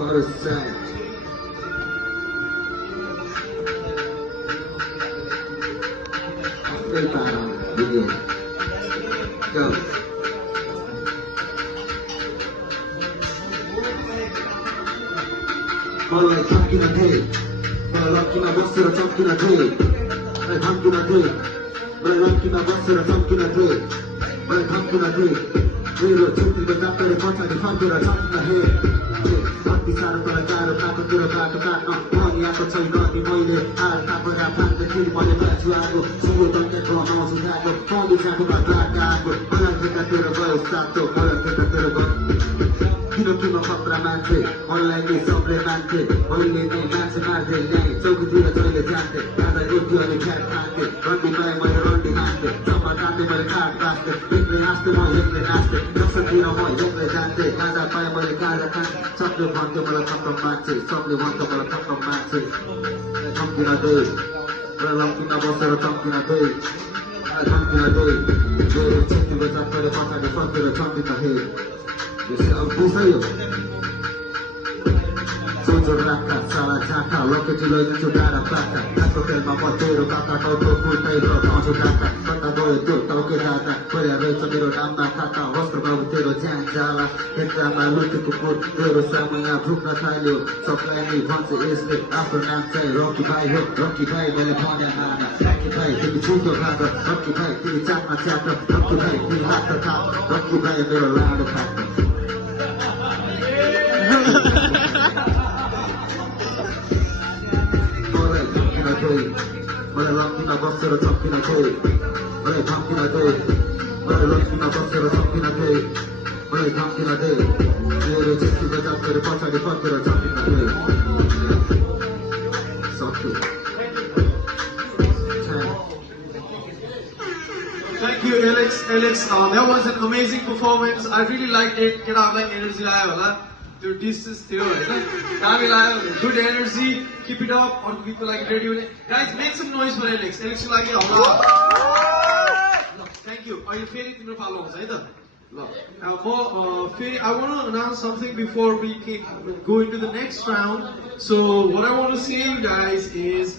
First set. Begin. Go. मलाई थम्किन they मलाई लम्कीमा बसेर चम्किन दे मलाई थम्किन दे मलाई लम्कीमा बसेर चम्किन दे मलाई थम्किन दे मेरो छुट्टीको डाक्टरले पछाडि फर्केर चम्किन हे कति साह्रो तर गाह्रो खाएको तेरो बाटो काट्न पनि आएको छैन नि मैले हार कापरा फाल्दै फेरि मैले बाँच्छु आगो सुगो दन्केको आउँछु गएको पनि साथोमा बाटो आगो मलाई भेटा तेरो गयो सातो मलाई भेटा तेरो गयो किन खतरा मान्छे मलाई नै सबले मान्छे मैले नै मान्छे मार्दै ल्याएँ चौकीतिर जहिले जान्थे दादा रोटी अनि फ्याट खान्थे रन्डी पाएँ मैले रन्डी हान्थे चम्पा काट्ने मैले काट बाँच्थे एक्लै हाँस्थे म एक्लै नाच्थे दर्शनतिर म एक्लै जान्थे गाजा पाएँ मैले गाजा खान्थे सबले भन्थ्यो मलाई खतम मान्छे सबले भन्थ्यो मलाई खतम मान्छे थम्किन दे मलाई लम्किन बसेर चम्किन दे मलाई थम्किन दे मेरो छेत्तीको जातले पछाडि फर्केर चम्किन हे Busayo Sojo raka, sala chaka Lokechi loidichu dara plata Tato telma potero kaka Toto fulteiro, tonjo kaka Kata doe do, tauke data Kwere recha miro namna kaka Vostro babutero janjala Hitra maluti kupur Tero samaya bhukna thailyo Soklani bhanse isle Afro naam chai Rocky bhai ho Rocky bhai mele bhanya hana Rocky bhai timi chuto khata Rocky bhai timi chakma chata Rocky bhai timi hata khata Rocky bhai mero lado khata मलाई लम्किन बसेर चम्किन they मलाई थम्किन they मलाई लम्किन बसेर चम्किन they मलाई थम्किन they मेरो छेत्तीको जातले पछाडि फर्केर चम्किन दे सक्यो Thank you, Alex. That was an amazing performance. I really liked it. Like energy the distance there. Good energy. Keep it up. Or people like radio. Guys, make some noise for Alex. Alex, you like it? Thank you. Are you feeling in the followers? I want to announce something before we go into the next round. So what I want to say, you guys, is